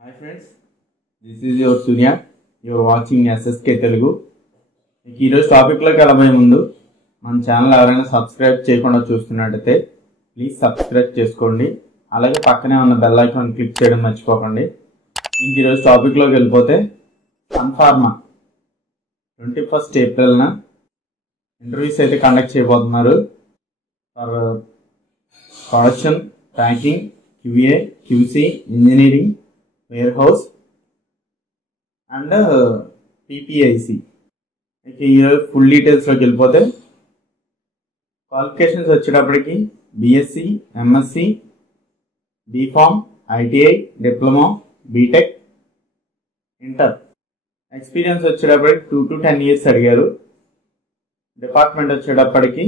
Hi friends, this is your Surya. You are watching SSK Telugu. ఈ రోజు topic లోకి వెళ్ళబోయే ముందు మన ఛానల్ ఎవరైనా సబ్స్క్రైబ్ చేయకుండా చూస్తున్నట్టయితే ప్లీజ్ సబ్స్క్రైబ్ చేసుకోండి. అలాగే పక్కనే ఉన్న బెల్ ఐకాన్ క్లిక్ చేయడం మర్చిపోకండి. ఈ రోజు టాపిక్ లోకి వెళ్ళిపోతే సన్ ఫార్మా 21st ఏప్రిల్న ఇంటర్వ్యూస్ అయితే కండక్ట్ చేయబోతున్నారు. For production, packing, QA, QC, engineering, warehouse and PPIC. ఈరోజు ఫుల్ డీటెయిల్స్లోకి వెళ్ళిపోతే క్వాలిఫికేషన్స్ వచ్చేటప్పటికి BSc, MSc, BPharm, ITI, diploma, BTech, inter. Experience వచ్చేటప్పటికి 2 to 10 years అడిగారు. డిపార్ట్మెంట్ వచ్చేటప్పటికి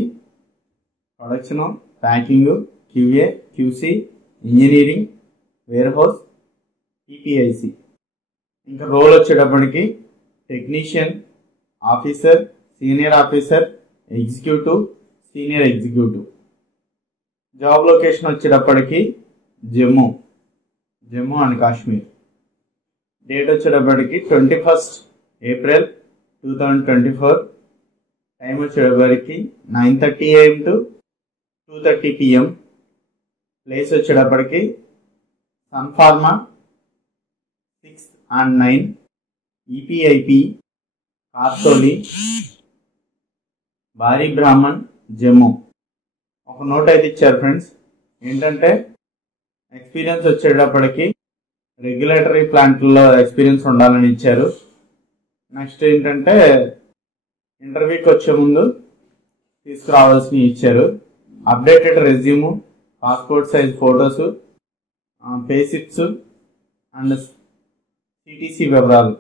production, packing, QA, QC, engineering, warehouse, PPIC. ఇంకా రోల్ వచ్చేటప్పటికి technician, officer, senior officer, executive, senior executive. Job location వచ్చేటప్పటికి జమ్మూ అండ్ కాశ్మీర్. డేట్ వచ్చేటప్పటికి 21st April 2024. Time వచ్చేటప్పటికి 9:30 AM to 2:30 PM. Place వచ్చేటప్పటికి sun pharma 6 and 9 EPIP, కార్సోలి, భారీ బ్రాహ్మణ్, జమ్మూ. ఒక note అయితే ఇచ్చారు ఫ్రెండ్స్, ఏంటంటే ఎక్స్పీరియన్స్ వచ్చేటప్పటికి రెగ్యులేటరీ ప్లాంట్లో ఎక్స్పీరియన్స్ ఉండాలని ఇచ్చారు. నెక్స్ట్ ఏంటంటే ఇంటర్వ్యూకి వచ్చే ముందు తీసుకురావాల్సినవి ఇచ్చారు. Updated resume, passport size photos, పేసిప్స్ and CTC వివరాలు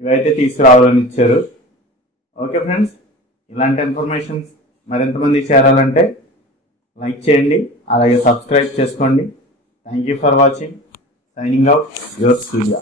ఇవైతే తీసుకురావాలని ఇచ్చారు. ఓకే ఫ్రెండ్స్, ఇలాంటి ఇన్ఫర్మేషన్స్ మరింతమందికి చేరాలంటే లైక్ చేయండి, అలాగే సబ్స్క్రైబ్ చేసుకోండి. Thank you for watching. Signing out, your Surya.